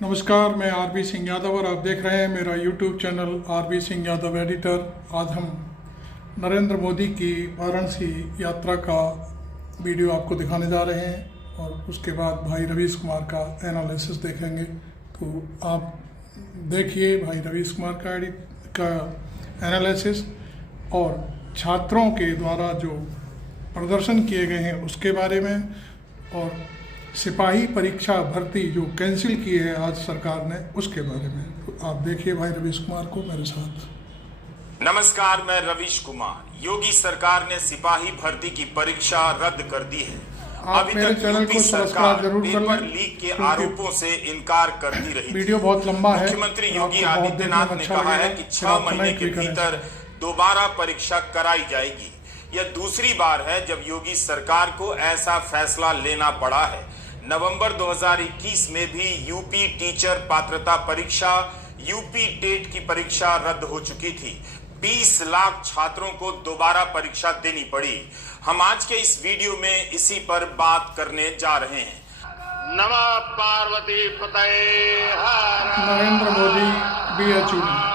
नमस्कार, मैं आरबी सिंह यादव और आप देख रहे हैं मेरा YouTube channel RB Singh Yadav editor. आज हम नरेंद्र मोदी की वाराणसी यात्रा का वीडियो आपको दिखाने जा रहे हैं और उसके बाद भाई रवीश कुमार का एनालिसिस देखेंगे। तो आप देखिए भाई रवीश कुमार का एनालिसिस और छात्रों के द्वारा जो प्रदर्शन किए गए हैं उसके बारे में, और सिपाही परीक्षा भर्ती जो कैंसिल की है आज सरकार ने उसके बारे में। तो आप देखिए भाई रवीश कुमार को मेरे साथ। नमस्कार, मैं रवीश कुमार। योगी सरकार ने सिपाही भर्ती की परीक्षा रद्द कर दी है। आप मेरे चैनल को सब्सक्राइब जरूर कर पेपर लें। लीक के आरोपों से इनकार करती रही। वीडियो बहुत लंबा है। मुख्यमंत्री योगी आदित्यनाथ ने कहा है कि 6 महीने के भीतर दोबारा परीक्षा कराई जाएगी। यह दूसरी बार है जब योगी सरकार को ऐसा फैसला लेना पड़ा है। नवंबर 2021 में भी यूपी टीचर पात्रता परीक्षा यूपी टेट की परीक्षा रद्द हो चुकी थी। 20 लाख छात्रों को दोबारा परीक्षा देनी पड़ी। हम आज के इस वीडियो में इसी पर बात करने जा रहे हैं। नमः पार्वती पतये हर नरेंद्र मोदी बीएचयू में।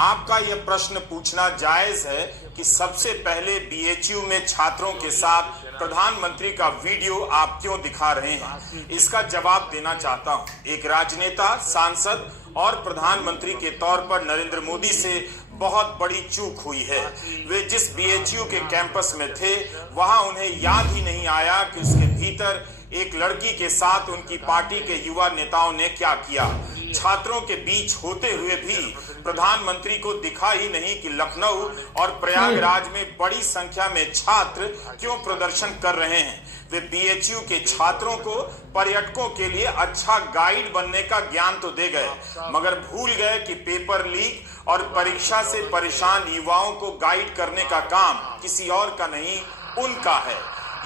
आपका यह प्रश्न पूछना जायज है कि सबसे पहले बीएचयू में छात्रों के साथ प्रधानमंत्री का वीडियो आप क्यों दिखा रहे हैं। इसका जवाब देना चाहता हूं। एक राजनेता, सांसद और प्रधानमंत्री के तौर पर नरेंद्र मोदी से बहुत बड़ी चूक हुई है। वे जिस बीएचयू के कैंपस में थे वहां उन्हें याद ही नहीं आया कि उसके भीतर एक लड़की के साथ उनकी पार्टी के युवा नेताओं ने क्या किया। छात्रों के बीच होते हुए भी प्रधानमंत्री को दिखा ही नहीं कि लखनऊ और प्रयागराज में बड़ी संख्या में छात्र क्यों प्रदर्शन कर रहे हैं। वे बीएचयू के छात्रों को पर्यटकों के लिए अच्छा गाइड बनने का ज्ञान तो दे गए, मगर भूल गए कि पेपर लीक और परीक्षा से परेशान युवाओं को गाइड करने का काम किसी और का नहीं, उनका है।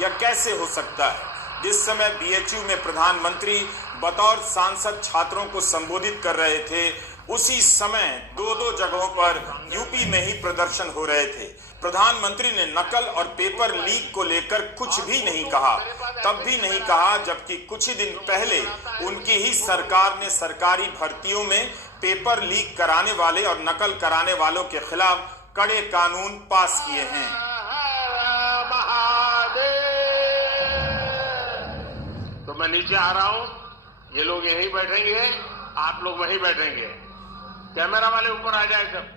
यह कैसे हो सकता है? जिस समय बीएचयू में प्रधानमंत्री बतौर सांसद छात्रों को संबोधित कर रहे थे, उसी समय दो जगहों पर यूपी में ही प्रदर्शन हो रहे थे। प्रधानमंत्री ने नकल और पेपर लीक को लेकर कुछ भी नहीं कहा, तब भी नहीं कहा जबकि कुछ ही दिन पहले उनकी ही सरकार ने सरकारी भर्तियों में पेपर लीक कराने वाले और नकल कराने वालों के खिलाफ कड़े कानून पास किए हैं। तो मैं नीचे आ रहा हूं, ये लोग यहीं बैठेंगे, आप लोग वहीं बैठेंगे, कैमरा वाले ऊपर आ जाए सब।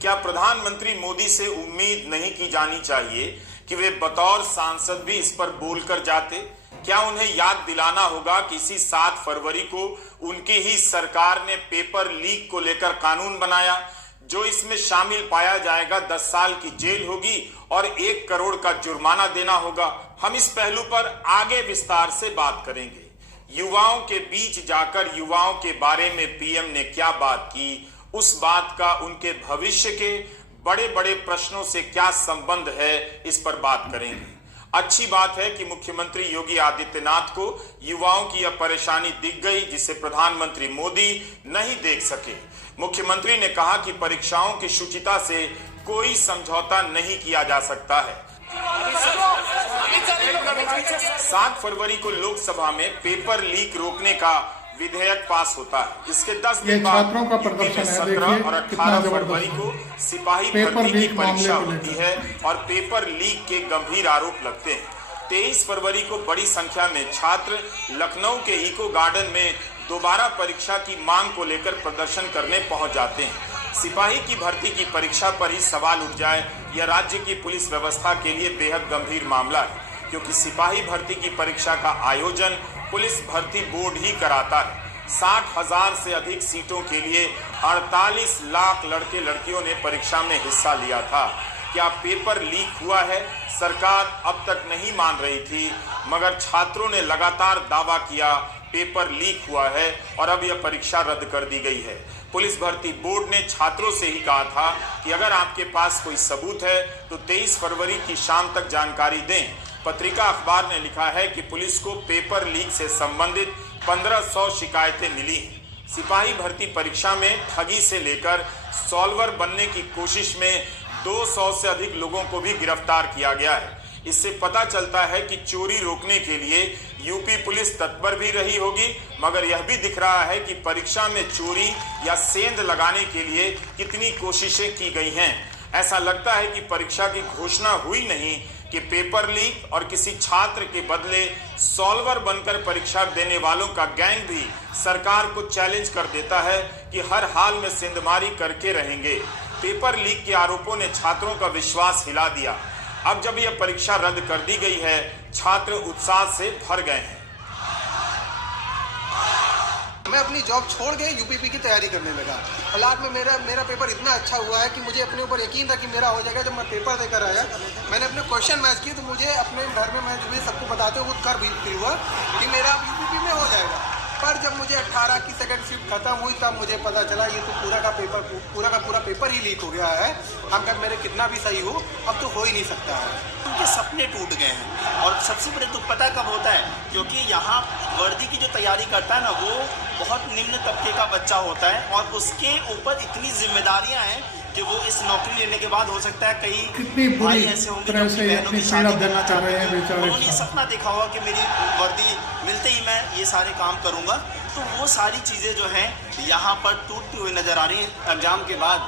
क्या प्रधानमंत्री मोदी से उम्मीद नहीं की जानी चाहिए कि वे बतौर सांसद भी इस पर बोलकर जाते? क्या उन्हें याद दिलाना होगा कि इसी 7 फरवरी को उनकी ही सरकार ने पेपर लीक को लेकर कानून बनाया, जो इसमें शामिल पाया जाएगा 10 साल की जेल होगी और 1 करोड़ का जुर्माना देना होगा। हम इस पहलू पर आगे विस्तार से बात करेंगे। युवाओं के बीच जाकर युवाओं के बारे में पीएम ने क्या बात की, उस बात का उनके भविष्य के बड़े बड़े प्रश्नों से क्या संबंध है, इस पर बात करेंगे। अच्छी बात है कि मुख्यमंत्री योगी आदित्यनाथ को युवाओं की यह परेशानी दिख गई जिसे प्रधानमंत्री मोदी नहीं देख सके। मुख्यमंत्री ने कहा कि परीक्षाओं की शुचिता से कोई समझौता नहीं किया जा सकता है। 7 फरवरी को लोकसभा में पेपर लीक रोकने का विधेयक पास होता है। इसके 10 दिन बाद छात्रों का प्रदर्शन है, 17 और 18 फरवरी को सिपाही भर्ती की परीक्षा होती है और पेपर लीक के गंभीर आरोप लगते हैं। 23 फरवरी को बड़ी संख्या में छात्र लखनऊ के इको गार्डन में दोबारा परीक्षा की मांग को लेकर प्रदर्शन करने पहुंच जाते हैं। सिपाही की भर्ती की परीक्षा पर ही सवाल उठ जाए, यह राज्य की पुलिस व्यवस्था के लिए बेहद गंभीर मामला है, क्योंकि सिपाही भर्ती की परीक्षा का आयोजन पुलिस भर्ती बोर्ड ही कराता है। 60,000 से अधिक सीटों के लिए 48 लाख लड़के लड़कियों ने परीक्षा में हिस्सा लिया था। क्या पेपर लीक हुआ है? सरकार अब तक नहीं मान रही थी, मगर छात्रों ने लगातार दावा किया पेपर लीक हुआ है और अब यह परीक्षा रद्द कर दी गई है। पुलिस भर्ती बोर्ड ने छात्रों से ही कहा था कि अगर आपके पास कोई सबूत है तो 23 फरवरी की शाम तक जानकारी दें। पत्रिका अखबार ने लिखा है कि पुलिस को पेपर लीक से संबंधित 1500 शिकायतें मिली हैं। सिपाही भर्ती परीक्षा में ठगी से लेकर सॉल्वर बनने की कोशिश में 200 से अधिक लोगों को भी गिरफ्तार किया गया है। इससे पता चलता है कि चोरी रोकने के लिए यूपी पुलिस तत्पर भी रही होगी, मगर यह भी दिख रहा है कि परीक्षा में चोरी या सेंध लगाने के लिए कितनी कोशिशें की गई हैं। ऐसा लगता है कि परीक्षा की घोषणा हुई नहीं कि पेपर लीक और किसी छात्र के बदले सॉल्वर बनकर परीक्षा देने वालों का गैंग भी सरकार को चैलेंज कर देता है कि हर हाल में सेंधमारी करके रहेंगे। पेपर लीक के आरोपों ने छात्रों का विश्वास हिला दिया। अब जब यह परीक्षा रद्द कर दी गई है, छात्र उत्साह से भर गए हैं। मैं अपनी जॉब छोड़ के यूपीपी की तैयारी करने लगा। हालात में मेरा पेपर इतना अच्छा हुआ है कि मुझे अपने ऊपर यकीन था कि मेरा हो जाएगा। जब मैं पेपर देकर आया, मैंने अपने क्वेश्चन मैच किए तो मुझे अपने घर में मैं जो सबको बताते हुए कर भी फील हुआ कि मेरा यूपीपी में हो जाएगा। पर जब मुझे 18 की सेकंड शिफ्ट खत्म हुई तब मुझे पता चला ये तो पूरा का पूरा पेपर ही लीक हो गया है। हम कब मेरे कितना भी सही हो, अब तो हो ही नहीं सकता है। उनके सपने टूट गए हैं। और सबसे बड़े दुख पता कब होता है, क्योंकि यहाँ वर्दी की जो तैयारी करता है ना, वो बहुत निम्न तबके का बच्चा होता है और उसके ऊपर इतनी जिम्मेदारियां हैं कि वो इस नौकरी लेने के बाद हो सकता है कई भाई ऐसे होंगे जो अपनी बहनों की शादी करना चाहते हैं। उन्होंने ये सपना देखा होगा कि मेरी वर्दी मिलते ही मैं ये सारे काम करूँगा। तो वो सारी चीज़ें जो हैं यहाँ पर टूटती हुई नज़र आ रही हैं। एग्जाम के बाद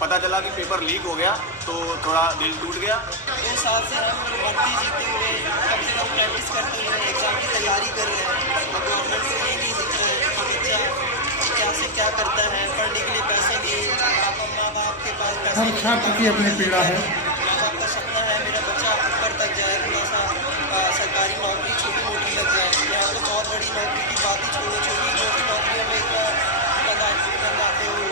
पता चला कि पेपर लीक हो गया तो थोड़ा दिल टूट गया। 2 साल से हम वर्दी जीते हुए कम से कम प्रैक्टिस करते हुए एग्जाम की तैयारी कर रहे हैं। और गवर्नमेंट से ये नहीं सीख रहे हैं कि बच्चा क्या से क्या करता है। पढ़ने के लिए पैसे दिए, पापा माँ बाप के पास पैसे, हर छात्र की अपनी पीड़ा है। माँ बाप का सपना है मेरा बच्चा ऊपर तक जाए, थोड़ा सा सरकारी नौकरी छोटी मोटी लग जाए। यहाँ तो बहुत बड़ी नौकरी की बात ही छोटी छोटी नौकरियों में इतना बनाते हुए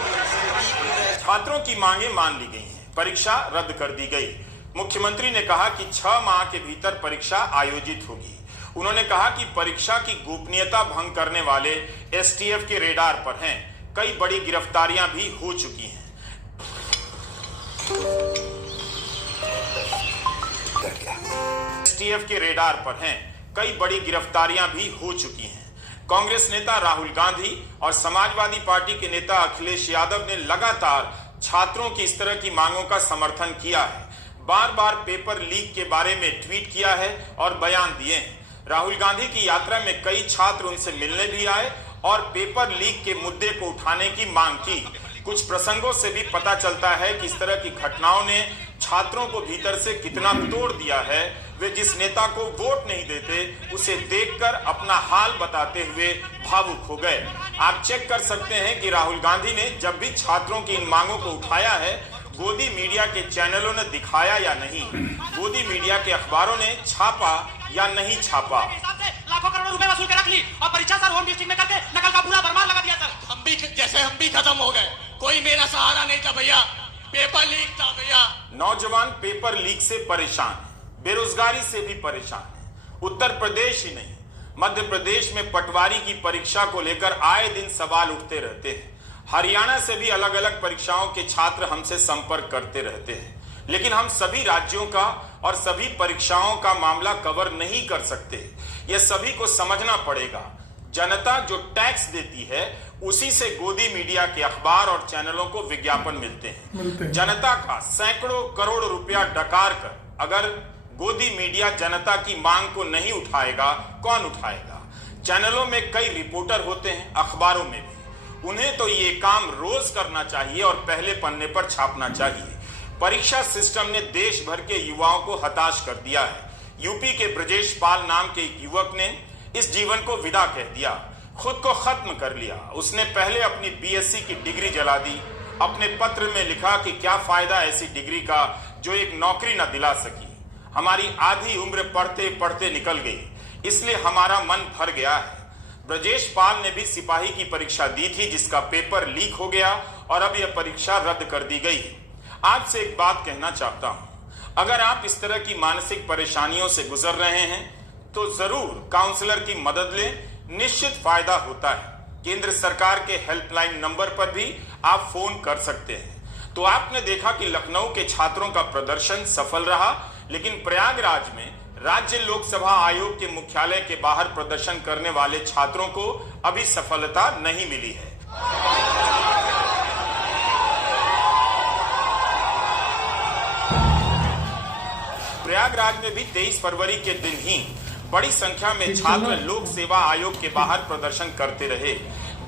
लीक हो रहा है। छात्रों की मांगे मान ली गई हैं, परीक्षा रद्द कर दी गई। मुख्यमंत्री ने कहा कि 6 माह के भीतर परीक्षा आयोजित होगी। उन्होंने कहा कि परीक्षा की गोपनीयता भंग करने वाले एसटीएफ के रेडार पर हैं। कई बड़ी गिरफ्तारियां भी हो चुकी हैं। एसटीएफ के रेडार पर हैं। कई बड़ी गिरफ्तारियां भी हो चुकी हैं। कांग्रेस नेता राहुल गांधी और समाजवादी पार्टी के नेता अखिलेश यादव ने लगातार छात्रों की इस तरह की मांगों का समर्थन किया है। बार बार पेपर लीक के बारे में ट्वीट किया है और बयान दिए हैं। राहुल गांधी की यात्रा में कई छात्र उनसे मिलने भी आए और पेपर लीक के मुद्दे को उठाने की मांग की। कुछ प्रसंगों से भी पता चलता है कि इस तरह की घटनाओं ने छात्रों को भीतर से कितना तोड़ दिया है। वे जिस नेता को वोट नहीं देते, उसे देखकर अपना हाल बताते हुए भावुक हो गए। आप चेक कर सकते हैं कि राहुल गांधी ने जब भी छात्रों की इन मांगों को उठाया है, गोदी मीडिया के चैनलों ने दिखाया या नहीं, गोदी मीडिया के अखबारों ने छापा या नहीं छापा। लाखों करोड़ों रुपए वसूल के रख ली और परीक्षा सर होम डिस्ट्रिक्ट में करके नकल का पूरा भरमार लगा दिया सर। हम भी खत्म हो गए, कोई मेरा सहारा नहीं था भैया, पेपर लीक था भैया। नौजवान पेपर लीक से परेशान है, बेरोजगारी से भी परेशान है। उत्तर प्रदेश ही नहीं, मध्य प्रदेश में पटवारी की परीक्षा को लेकर आए दिन सवाल उठते रहते हैं। हरियाणा से भी अलग अलग परीक्षाओं के छात्र हमसे संपर्क करते रहते हैं, लेकिन हम सभी राज्यों का और सभी परीक्षाओं का मामला कवर नहीं कर सकते। यह सभी को समझना पड़ेगा। जनता जो टैक्स देती है, उसी से गोदी मीडिया के अखबार और चैनलों को विज्ञापन मिलते हैं। जनता का सैकड़ों करोड़ रुपया डकार कर अगर गोदी मीडिया जनता की मांग को नहीं उठाएगा, कौन उठाएगा? चैनलों में कई रिपोर्टर होते हैं, अखबारों में भी। उन्हें तो ये काम रोज करना चाहिए और पहले पन्ने पर छापना चाहिए। परीक्षा सिस्टम ने देश भर के युवाओं को हताश कर दिया है। यूपी के ब्रजेश पाल नाम के एक युवक ने इस जीवन को विदा कह दिया, खुद को खत्म कर लिया। उसने पहले अपनी बीएससी की डिग्री जला दी। अपने पत्र में लिखा कि क्या फायदा ऐसी डिग्री का जो एक नौकरी न दिला सकी। हमारी आधी उम्र पढ़ते पढ़ते निकल गई, इसलिए हमारा मन भर गया है। ब्रजेश पाल ने भी सिपाही की परीक्षा दी थी, जिसका पेपर लीक हो गया और अब यह परीक्षा रद्द कर दी गई। आपसे एक बात कहना चाहता हूं, अगर आप इस तरह की मानसिक परेशानियों से गुजर रहे हैं तो जरूर काउंसलर की मदद लें, निश्चित फायदा होता है। केंद्र सरकार के हेल्पलाइन नंबर पर भी आप फोन कर सकते हैं। तो आपने देखा कि लखनऊ के छात्रों का प्रदर्शन सफल रहा, लेकिन प्रयागराज में राज्य लोकसभा आयोग के मुख्यालय के बाहर प्रदर्शन करने वाले छात्रों को अभी सफलता नहीं मिली है। प्रयागराज में भी 23 फरवरी के दिन ही बड़ी संख्या में छात्र लोक सेवा आयोग के बाहर प्रदर्शन करते रहे।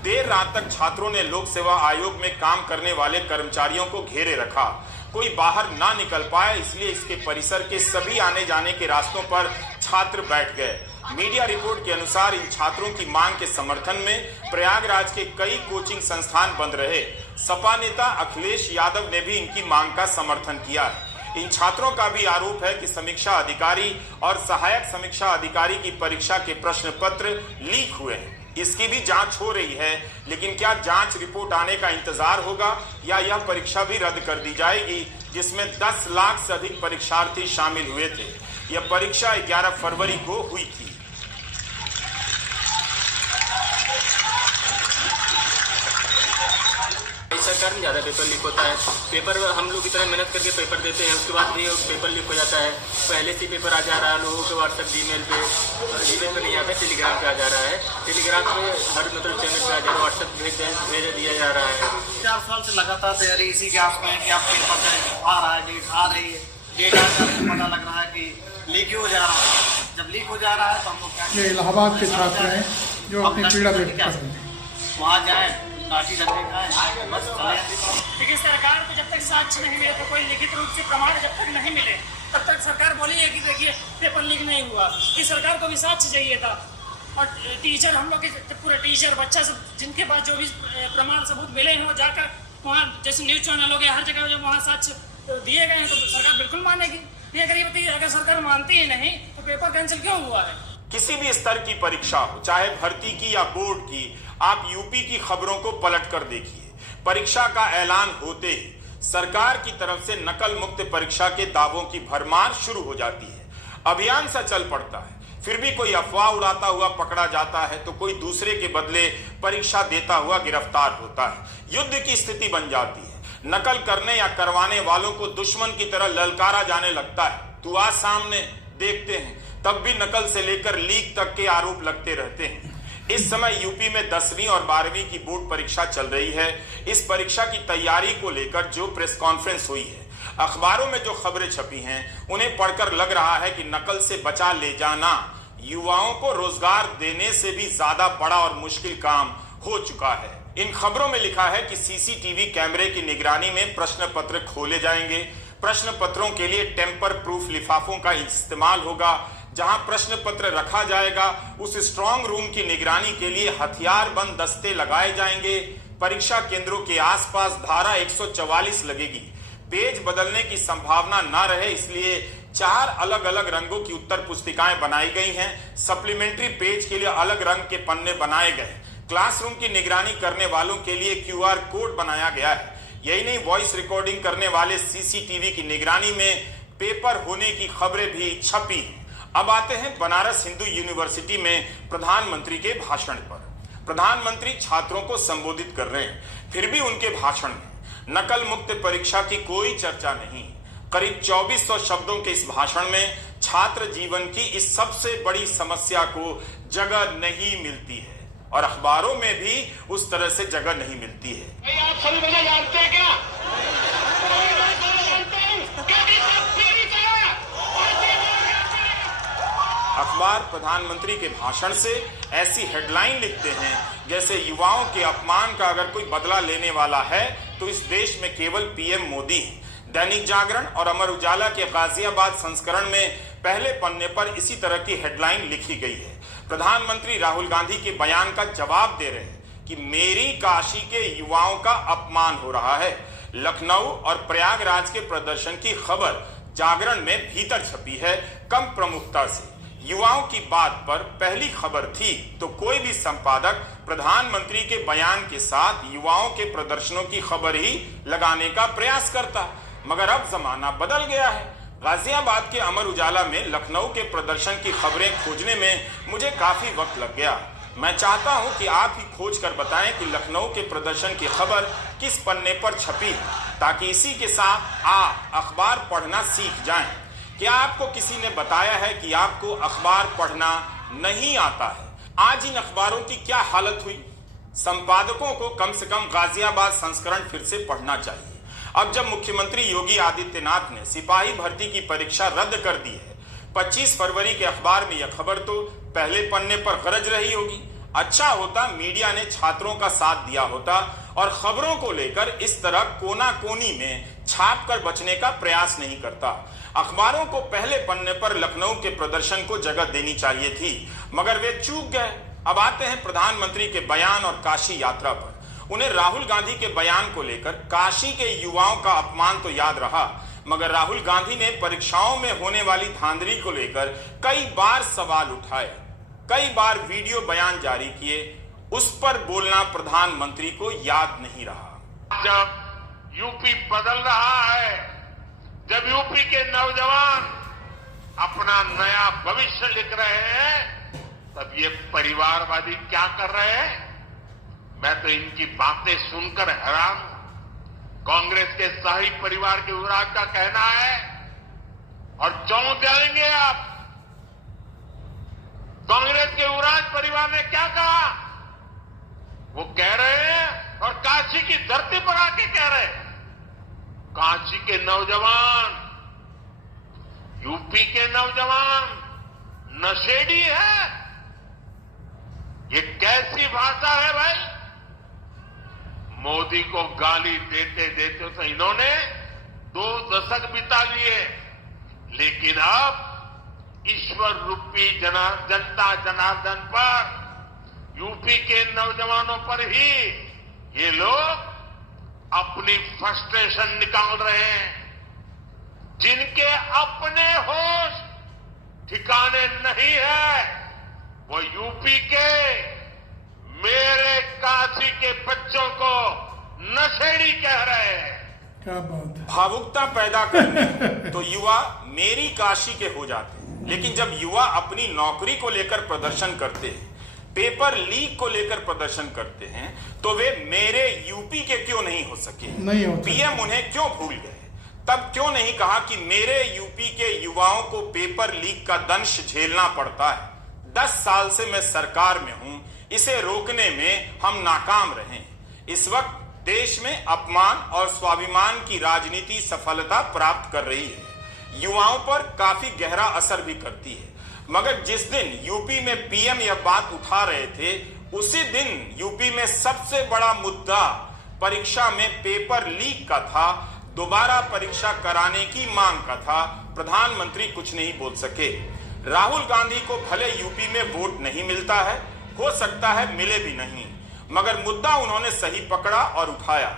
देर रात तक छात्रों ने लोक सेवा आयोग में काम करने वाले कर्मचारियों को घेरे रखा। कोई बाहर ना निकल पाया, इसलिए इसके परिसर के सभी आने जाने के रास्तों पर छात्र बैठ गए। मीडिया रिपोर्ट के अनुसार इन छात्रों की मांग के समर्थन में प्रयागराज के कई कोचिंग संस्थान बंद रहे। सपा नेता अखिलेश यादव ने भी इनकी मांग का समर्थन किया है। इन छात्रों का भी आरोप है कि समीक्षा अधिकारी और सहायक समीक्षा अधिकारी की परीक्षा के प्रश्न पत्र लीक हुए हैं। इसकी भी जांच हो रही है, लेकिन क्या जांच रिपोर्ट आने का इंतजार होगा या यह परीक्षा भी रद्द कर दी जाएगी, जिसमें 10 लाख से अधिक परीक्षार्थी शामिल हुए थे। यह परीक्षा 11 फरवरी को हुई थी। सरकार में ज़्यादा पेपर लीक होता है। पेपर हम लोग इतना मेहनत करके पेपर देते हैं, उसके बाद भी पेपर लीक हो जाता है। पहले से पेपर आ जा रहा है लोगों के व्हाट्सएप जीमेल पे नहीं आता, टेलीग्राम पे आ जा रहा है। टेलीग्राम पे हर मतलब चैनल पे आ जा रहा है, व्हाट्सएप भेज दिया जा रहा है। 4 साल से लगातार तैयारी इसी के आस में कि आप पेपर आ रहा है, डेट आ रही है, डेट आ जा रही है, पता लग रहा है कि लीक हो जा रहा है। जब लीक हो जा रहा है तो हम लोग ये इलाहाबाद के छात्र हैं जो अपनी पीड़ा व्यक्त कर रहे हैं। वहाँ जाए काटी रखने का है बस। लेकिन सरकार को जब तक साक्ष्य नहीं मिले, तो कोई लिखित रूप से प्रमाण जब तक नहीं मिले, तब तक सरकार बोली है कि देखिए पेपर लीक नहीं हुआ। कि सरकार को भी साक्ष्य चाहिए था। और टीचर, हम लोग के पूरे टीचर बच्चा सब जिनके पास जो भी प्रमाण सबूत मिले हैं, वो जाकर वहाँ जैसे न्यूज चैनल हो गया, हर जगह जब वहाँ साक्ष्य दिए गए हैं तो सरकार बिल्कुल मानेगी। ये अगर ये बताइए, अगर सरकार मानती ही नहीं तो पेपर कैंसिल क्यों हुआ है? किसी भी स्तर की परीक्षा हो, चाहे भर्ती की या बोर्ड की, आप यूपी की खबरों को पलट कर देखिए। परीक्षा का ऐलान होते ही सरकार की तरफ से नकल मुक्त परीक्षा के दावों की भरमार शुरू हो जाती है। अभियान सा चल पड़ता है। फिर भी कोई अफवाह उड़ाता हुआ पकड़ा जाता है तो कोई दूसरे के बदले परीक्षा देता हुआ गिरफ्तार होता है। युद्ध की स्थिति बन जाती है। नकल करने या करवाने वालों को दुश्मन की तरह ललकारा जाने लगता है। तू आ सामने, देखते हैं। तब भी नकल से लेकर लीक तक के आरोप लगते रहते हैं। इस समय यूपी में 10वीं और 12वीं की बोर्ड परीक्षा चल रही है। इस परीक्षा की तैयारी को लेकर जो प्रेस कॉन्फ्रेंस हुई है, अखबारों में जो खबरें छपी हैं, उन्हें पढ़कर लग रहा है कि नकल से बचा ले जाना युवाओं को रोजगार देने से भी ज्यादा बड़ा और मुश्किल काम हो चुका है। इन खबरों में लिखा है कि सीसीटीवी कैमरे की निगरानी में प्रश्न पत्र खोले जाएंगे। प्रश्न पत्रों के लिए टेम्पर प्रूफ लिफाफों का इस्तेमाल होगा। जहां प्रश्न पत्र रखा जाएगा, उस स्ट्रांग रूम की निगरानी के लिए हथियार बंद दस्ते लगाए जाएंगे। परीक्षा केंद्रों के आसपास धारा 144 लगेगी। पेज बदलने की संभावना न रहे, इसलिए 4 अलग अलग रंगों की उत्तर पुस्तिकाएं बनाई गई हैं। सप्लीमेंट्री पेज के लिए अलग रंग के पन्ने बनाए गए। क्लासरूम की निगरानी करने वालों के लिए QR कोड बनाया गया है। यही नहीं, वॉइस रिकॉर्डिंग करने वाले सीसीटीवी की निगरानी में पेपर होने की खबरें भी छपी। अब आते हैं बनारस हिंदू यूनिवर्सिटी में प्रधानमंत्री के भाषण पर। प्रधानमंत्री छात्रों को संबोधित कर रहे हैं, फिर भी उनके भाषण में नकल मुक्त परीक्षा की कोई चर्चा नहीं। करीब 2400 शब्दों के इस भाषण में छात्र जीवन की इस सबसे बड़ी समस्या को जगह नहीं मिलती है और अखबारों में भी उस तरह से जगह नहीं मिलती है। आप सभी मुझे जानते हैं क्या? अखबार प्रधानमंत्री के भाषण से ऐसी हेडलाइन लिखते हैं जैसे युवाओं के अपमान का अगर कोई बदला लेने वाला है तो इस देश में केवल पीएम मोदी है। दैनिक जागरण और अमर उजाला के गाजियाबाद संस्करण में पहले पन्ने पर इसी तरह की हेडलाइन लिखी गई है। प्रधानमंत्री राहुल गांधी के बयान का जवाब दे रहे हैं कि मेरी काशी के युवाओं का अपमान हो रहा है। लखनऊ और प्रयागराज के प्रदर्शन की खबर जागरण में भीतर छपी है, कम प्रमुखता से। युवाओं की बात पर पहली खबर थी तो कोई भी संपादक प्रधानमंत्री के बयान के साथ युवाओं के प्रदर्शनों की खबर ही लगाने का प्रयास करता, मगर अब जमाना बदल गया है। गाजियाबाद के अमर उजाला में लखनऊ के प्रदर्शन की खबरें खोजने में मुझे काफी वक्त लग गया। मैं चाहता हूं कि आप ही खोज कर बताएं कि लखनऊ के प्रदर्शन की खबर किस पन्ने पर छपी है, ताकि इसी के साथ आप अखबार पढ़ना सीख जाएं। क्या आपको किसी ने बताया है कि आपको अखबार पढ़ना नहीं आता है? आज इन अखबारों की क्या हालत हुई? संपादकों को कम से कम गाजियाबाद संस्करण फिर से पढ़ना चाहिए। अब जब मुख्यमंत्री योगी आदित्यनाथ ने सिपाही भर्ती की परीक्षा रद्द कर दी है, 25 फरवरी के अखबार में यह खबर तो पहले पन्ने पर गरज रही होगी। अच्छा होता मीडिया ने छात्रों का साथ दिया होता और खबरों को लेकर इस तरह कोना कोनी में छाप कर बचने का प्रयास नहीं करता। अखबारों को पहले पन्ने पर लखनऊ के प्रदर्शन को जगह देनी चाहिए थी, मगर वे चूक गए। अब आते हैं प्रधानमंत्री के बयान और काशी यात्रा पर। उन्हें राहुल गांधी के बयान को लेकर काशी के युवाओं का अपमान तो याद रहा, मगर राहुल गांधी ने परीक्षाओं में होने वाली धांधली को लेकर कई बार सवाल उठाए, कई बार वीडियो बयान जारी किए। उस पर बोलना प्रधानमंत्री को याद नहीं रहा। जब यूपी बदल रहा है, जब यूपी के नौजवान अपना नया भविष्य लिख रहे हैं, तब ये परिवारवादी क्या कर रहे हैं? मैं तो इनकी बातें सुनकर हैरान हूं। कांग्रेस के शाही परिवार के युवराज का कहना है और चौंक जाएंगे आप। कांग्रेस के युवराज परिवार ने क्या कहा? वो कह रहे हैं और काशी की धरती पर आके कह रहे हैं, काशी के नौजवान, यूपी के नौजवान नशेड़ी है। ये कैसी भाषा है भाई? मोदी को गाली देते देते तो इन्होंने 2 दशक बिता लिए, लेकिन अब ईश्वर रूपी जनता जनार्दन पर, यूपी के नौजवानों पर ही ये लोग अपनी फ्रस्ट्रेशन निकाल रहे हैं। जिनके अपने होश ठिकाने नहीं है, वो यूपी के मेरे काशी के बच्चों को नशेड़ी कह रहे हैं। क्या बात है। भावुकता पैदा करने तो युवा मेरी काशी के हो जाते हैं, लेकिन जब युवा अपनी नौकरी को लेकर प्रदर्शन करते हैं, पेपर लीक को लेकर प्रदर्शन करते हैं, तो वे मेरे यूपी के क्यों नहीं हो सके? नहीं होते। पीएम उन्हें क्यों भूल गए? तब क्यों नहीं कहा कि मेरे यूपी के युवाओं को पेपर लीक का दंश झेलना पड़ता है? 10 साल से मैं सरकार में हूं, इसे रोकने में हम नाकाम रहे। इस वक्त देश में अपमान और स्वाभिमान की राजनीति सफलता प्राप्त कर रही है, युवाओं पर काफी गहरा असर भी करती है। मगर जिस दिन यूपी में पीएम यह बात उठा रहे थे, उसी दिन यूपी में सबसे बड़ा मुद्दा परीक्षा में पेपर लीक का था, दोबारा परीक्षा कराने की मांग का था। प्रधानमंत्री कुछ नहीं बोल सके। राहुल गांधी को भले यूपी में वोट नहीं मिलता है, हो सकता है मिले भी नहीं, मगर मुद्दा उन्होंने सही पकड़ा और उठाया।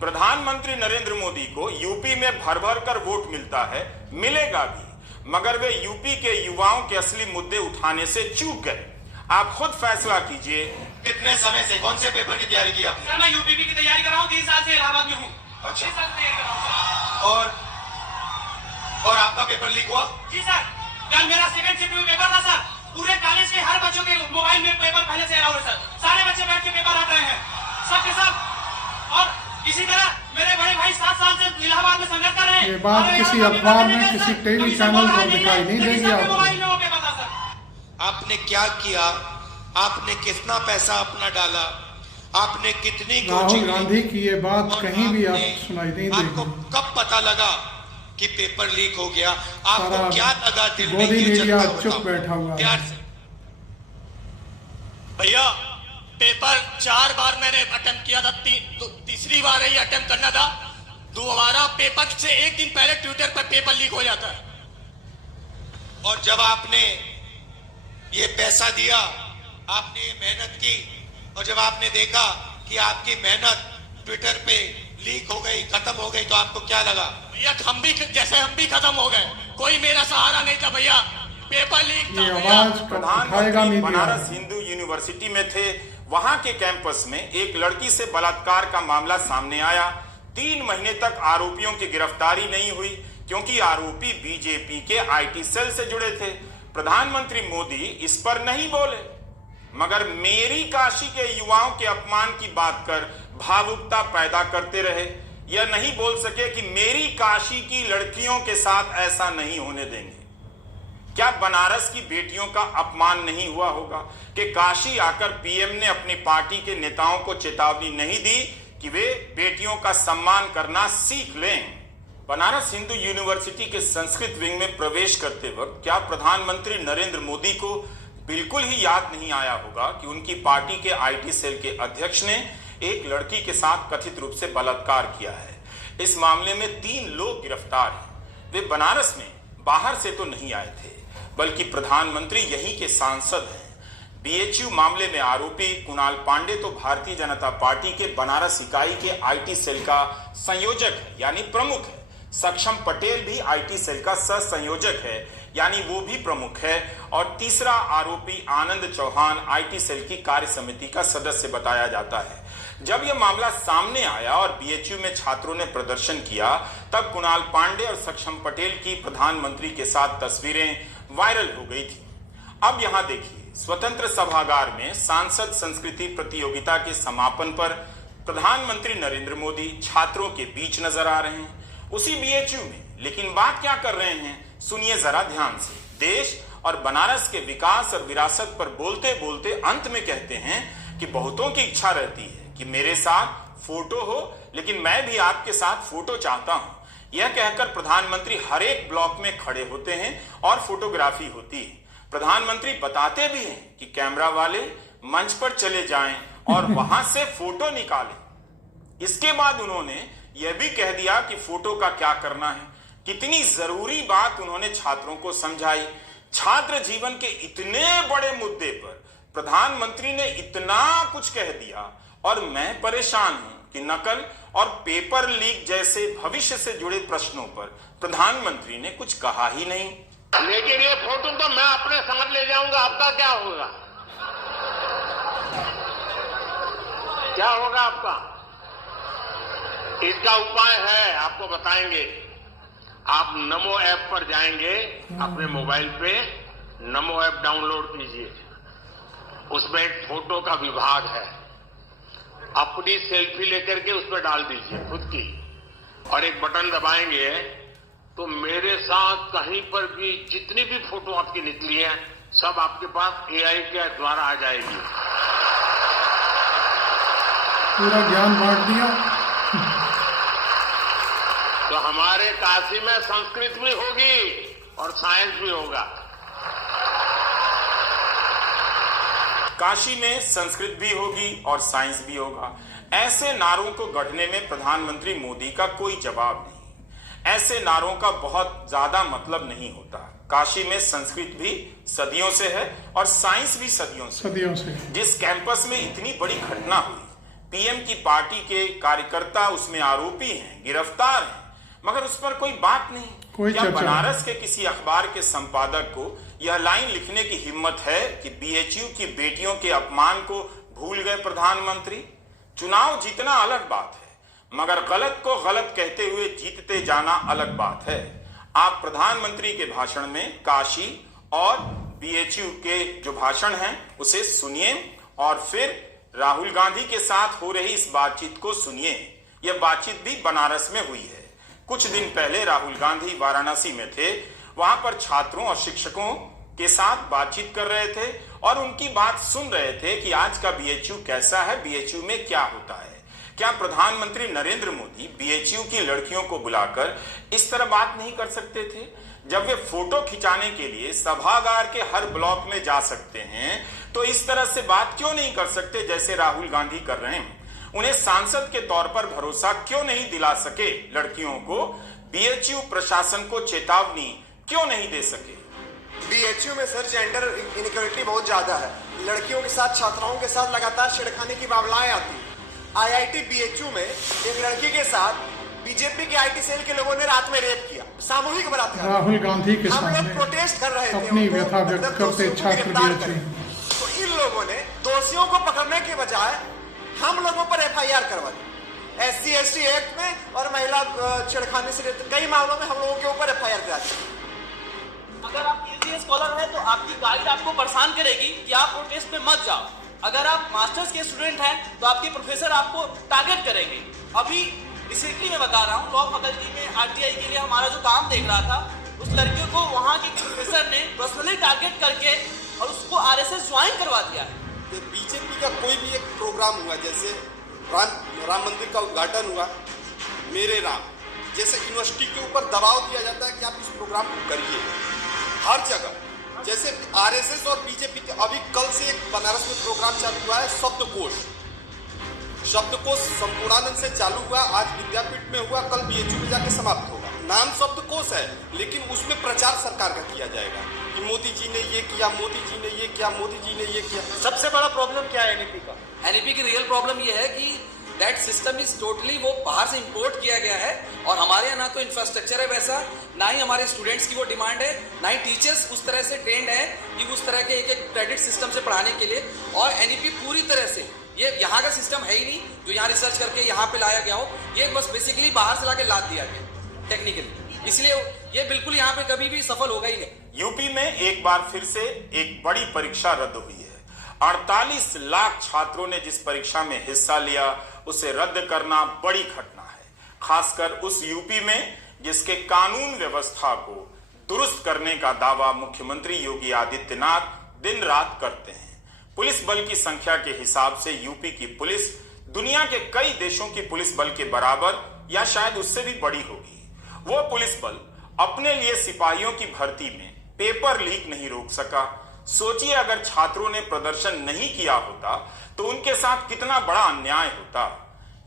प्रधानमंत्री नरेंद्र मोदी को यूपी में भर भर कर वोट मिलता है, मिलेगा भी, मगर वे यूपी के युवाओं के असली मुद्दे उठाने से चूक गए। आप खुद फैसला कीजिए। कितने समय से कौन से पेपर की तैयारी की आपने? सर मैं यूपीपी की तैयारी कर रहा हूँ, 3 साल से इलाहाबाद में हूँ। अच्छा। 3 साल से तैयारी कर रहा हूँ। और आपका पेपर लीक हुआ? जी सर, कल मेरा सेकंड शिफ्ट में पेपर था सर। पूरे कॉलेज के हर बच्चों के मोबाइल में पेपर पहले से अलाउ है सर। सारे बच्चे बैठ के पेपर हट रहे हैं सबके सब। और इसी तरह मेरे बड़े भाई 7 साल से इलाहाबाद में संघर्ष कर रहे हैं। ये बात किसी अखबार में, किसी टीवी चैनल पर दिखाई नहीं देगी आपको। आपने क्या किया? आपने कितना पैसा अपना डाला? आपने कितनी राहुल गांधी की ये बात कहीं भी आप सुनाई नहीं देगी। आपको कब पता लगा कि पेपर लीक हो गया? आपको क्या लगा दिल में? मोदी मीडिया चुप बैठा हुआ है। प्यार से भैया, पेपर 4 बार मैंने अटेम्प्ट किया था, तीसरी बार ही अटेम्प्ट करना था। दोबारा पेपर से 1 दिन पहले ट्विटर पर पेपर लीक हो जाता है। और जब आपने ये पैसा दिया, आपने ये मेहनत की, और जब आपने देखा कि आपकी मेहनत ट्विटर पे लीक हो गई, खत्म हो गई, तो आपको क्या लगा? भैया हम भी खत्म हो गए, कोई मेरा सहारा नहीं था भैया। पेपर लीक था भैया। प्रधानमंत्री बनारस हिंदू यूनिवर्सिटी में थे। वहां के कैंपस में एक लड़की से बलात्कार का मामला सामने आया। 3 महीने तक आरोपियों की गिरफ्तारी नहीं हुई, क्योंकि आरोपी बीजेपी के आईटी सेल से जुड़े थे। प्रधानमंत्री मोदी इस पर नहीं बोले, मगर मेरी काशी के युवाओं के अपमान की बात कर भावुकता पैदा करते रहे। यह नहीं बोल सके कि मेरी काशी की लड़कियों के साथ ऐसा नहीं होने देंगे। क्या बनारस की बेटियों का अपमान नहीं हुआ होगा कि काशी आकर पीएम ने अपनी पार्टी के नेताओं को चेतावनी नहीं दी कि वे बेटियों का सम्मान करना सीख लें? बनारस हिंदू यूनिवर्सिटी के संस्कृत विंग में प्रवेश करते वक्त क्या प्रधानमंत्री नरेंद्र मोदी को बिल्कुल ही याद नहीं आया होगा कि उनकी पार्टी के आईटी सेल के अध्यक्ष ने एक लड़की के साथ कथित रूप से बलात्कार किया है। इस मामले में 3 लोग गिरफ्तार हैं। वे बनारस में बाहर से तो नहीं आए थे, बल्कि प्रधानमंत्री यहीं के सांसद हैं। बीएचयू मामले में आरोपी कुणाल पांडे तो भारतीय जनता पार्टी के बनारस इकाई के आईटी सेल का संयोजक है, यानी प्रमुख है। सक्षम पटेल भी आईटी सेल का सह संयोजक है, यानी वो भी प्रमुख है। और तीसरा आरोपी आनंद चौहान आईटी सेल की कार्य समिति का सदस्य बताया जाता है। जब यह मामला सामने आया और बीएचयू में छात्रों ने प्रदर्शन किया, तब कुणाल पांडे और सक्षम पटेल की प्रधानमंत्री के साथ तस्वीरें वायरल हो गई थी। अब यहां देखिए, स्वतंत्र सभागार में सांसद संस्कृति प्रतियोगिता के समापन पर प्रधानमंत्री नरेंद्र मोदी छात्रों के बीच नजर आ रहे हैं, उसी बीएचयू में। लेकिन बात क्या कर रहे हैं, सुनिए जरा ध्यान से। देश और बनारस के विकास और विरासत पर बोलते बोलते अंत में कहते हैं कि बहुतों की इच्छा रहती है कि मेरे साथ फोटो हो, लेकिन मैं भी आपके साथ फोटो चाहता हूं। यह कहकर प्रधानमंत्री हर एक ब्लॉक में खड़े होते हैं और फोटोग्राफी होती है। प्रधानमंत्री बताते भी हैं कि कैमरा वाले मंच पर चले जाएं और वहां से फोटो निकालें। इसके बाद उन्होंने यह भी कह दिया कि फोटो का क्या करना है। कितनी जरूरी बात उन्होंने छात्रों को समझाई। छात्र जीवन के इतने बड़े मुद्दे पर प्रधानमंत्री ने इतना कुछ कह दिया और मैं परेशान हूं कि नकल और पेपर लीक जैसे भविष्य से जुड़े प्रश्नों पर प्रधानमंत्री ने कुछ कहा ही नहीं। लेकिन ये फोटो तो मैं अपने साथ ले जाऊंगा, आपका क्या होगा? क्या होगा आपका? इसका उपाय है, आपको बताएंगे। आप नमो ऐप पर जाएंगे, अपने मोबाइल पे नमो ऐप डाउनलोड कीजिए। उसमें एक फोटो का विभाग है, अपनी सेल्फी लेकर के उस पर डाल दीजिए खुद की, और एक बटन दबाएंगे तो मेरे साथ कहीं पर भी जितनी भी फोटो आपकी निकली है सब आपके पास एआई के द्वारा आ जाएगी। पूरा ज्ञान बांट दिया। तो हमारे काशी में संस्कृत भी होगी और साइंस भी होगा। काशी में संस्कृत भी होगी और साइंस भी होगा। ऐसे नारों को गढ़ने में प्रधानमंत्री मोदी का कोई जवाब नहीं। ऐसे नारों का बहुत ज्यादा मतलब नहीं होता। काशी में संस्कृत भी सदियों से है और साइंस भी सदियों से। जिस कैंपस में इतनी बड़ी घटना हुई, पीएम की पार्टी के कार्यकर्ता उसमें आरोपी हैं, गिरफ्तार हैं, मगर उस पर कोई बात नहीं। क्या बनारस के किसी अखबार के संपादक को यह लाइन लिखने की हिम्मत है कि बीएचयू की बेटियों के अपमान को भूल गए प्रधानमंत्री? चुनाव जीतना अलग बात है, मगर गलत को गलत कहते हुए जीतते जाना अलग बात है। आप प्रधानमंत्री के भाषण में काशी और बीएचयू के जो भाषण हैं उसे सुनिए और फिर राहुल गांधी के साथ हो रही इस बातचीत को सुनिए। यह बातचीत भी बनारस में हुई है। कुछ दिन पहले राहुल गांधी वाराणसी में थे, वहां पर छात्रों और शिक्षकों के साथ बातचीत कर रहे थे और उनकी बात सुन रहे थे कि आज का बीएचयू कैसा है, बीएचयू में क्या होता है। क्या प्रधानमंत्री नरेंद्र मोदी बीएचयू की लड़कियों को बुलाकर इस तरह बात नहीं कर सकते थे? जब वे फोटो खिंचाने के लिए सभागार के हर ब्लॉक में जा सकते हैं, तो इस तरह से बात क्यों नहीं कर सकते जैसे राहुल गांधी कर रहे हैं? उन्हें सांसद के तौर पर भरोसा क्यों नहीं दिला सके लड़कियों को? बीएचयू प्रशासन को चेतावनी क्यों नहीं दे सके? बीएचयू में सर जेंडर इनइक्वालिटी बहुत ज्यादा है। लड़कियों के साथ, छात्राओं के साथ लगातार छेड़खानी की मामलाएं आती है। आईआईटी बीएचयू में एक लड़की के साथ बीजेपी के आईटी सेल के लोगों ने रात में रेप किया, सामूहिक बलात्कार। राहुल गांधी के सामने हम लोग प्रोटेस्ट कर रहे थे, अपनी व्यथा व्यक्त करते छात्र बीएचयू। तो इन लोगों ने दोषियों को पकड़ने के बजाय हम लोगों पर एफआईआर करवा दी। SC/ST एक्ट में और महिला छेड़खानी से कई मामलों में हम लोगों के ऊपर एफआईआर करा दी। अगर आप KCA स्कॉलर हैं तो आपकी गाइड आपको परेशान करेगी कि आप प्रोटेस्ट पे मत जाओ। अगर आप मास्टर्स के स्टूडेंट हैं तो आपके प्रोफेसर आपको टारगेट करेंगे। अभी रिसेंटली मैं बता रहा हूँ, लॉ फैकल्टी में RTI के लिए हमारा जो काम देख रहा था, उस लड़के को वहाँ के प्रोफेसर ने पर्सनली टारगेट करके और उसको RSS ज्वाइन करवा दिया है। बीजेपी का कोई भी एक प्रोग्राम हुआ, जैसे राम मंदिर का उद्घाटन हुआ, मेरे राम, जैसे यूनिवर्सिटी के ऊपर दबाव दिया जाता है कि आप इस प्रोग्राम को करिए हर जगह। जैसे आरएसएस और बीजेपी के अभी कल से एक बनारस में प्रोग्राम चालू हुआ है शब्दकोश संपूर्णानंद से चालू हुआ, आज विद्यापीठ में हुआ, कल बीएचयू में जाके समाप्त होगा। नाम शब्दकोश है लेकिन उसमें प्रचार सरकार का किया जाएगा कि मोदी जी ने ये किया, मोदी जी ने ये किया, मोदी जी ने ये किया। सबसे बड़ा प्रॉब्लम क्या है एनईपी का? एनईपी की रियल प्रॉब्लम ये है कि दैट सिस्टम इज टोटली वो बाहर से इंपोर्ट किया गया है और हमारे यहाँ ना तो इंफ्रास्ट्रक्चर है वैसा, ना ही हमारे स्टूडेंट्स की वो डिमांड है, ना ही टीचर्स उस तरह से ट्रेंड है कि उस तरह के एक क्रेडिट सिस्टम से पढ़ाने के लिए। और एनईपी पूरी तरह से ये यहाँ का सिस्टम है ही नहीं जो यहाँ रिसर्च करके यहाँ पे लाया गया हो, ये बस बेसिकली बाहर से लाके लाद दिया गया टेक्निकली, इसलिए ये बिल्कुल यहाँ पे कभी भी सफल होगा ही नहीं। यूपी में एक बार फिर से एक बड़ी परीक्षा रद्द हुई है। 48 लाख छात्रों ने जिस परीक्षा में हिस्सा लिया उसे रद्द करना बड़ी घटना है, खासकर उस यूपी में जिसके कानून व्यवस्था को दुरुस्त करने का दावा मुख्यमंत्री योगी आदित्यनाथ दिन रात करते हैं। पुलिस बल की संख्या के हिसाब से यूपी की पुलिस दुनिया के कई देशों की पुलिस बल के बराबर या शायद उससे भी बड़ी होगी। वो पुलिस बल अपने लिए सिपाहियों की भर्ती में पेपर लीक नहीं रोक सका। सोचिए अगर छात्रों ने प्रदर्शन नहीं किया होता तो उनके साथ कितना बड़ा अन्याय होता।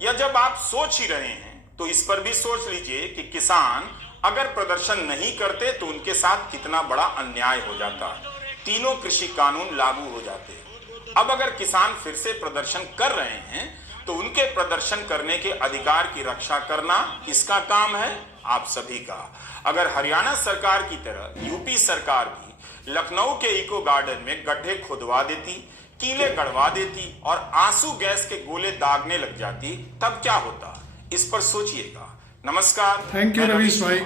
या जब आप सोच ही रहे हैं तो इस पर भी सोच लीजिए कि किसान अगर प्रदर्शन नहीं करते तो उनके साथ कितना बड़ा अन्याय हो जाता। तीनों कृषि कानून लागू हो जाते। अब अगर किसान फिर से प्रदर्शन कर रहे हैं तो उनके प्रदर्शन करने के अधिकार की रक्षा करना किसका काम है? आप सभी का। अगर हरियाणा सरकार की तरह यूपी सरकार भी लखनऊ के इको गार्डन में गड्ढे खुदवा देती, कीले गड़वा देती और आंसू गैस के गोले दागने लग जाती, तब क्या होता? इस पर सोचिएगा। नमस्कार। थैंक यू रवीश भाई।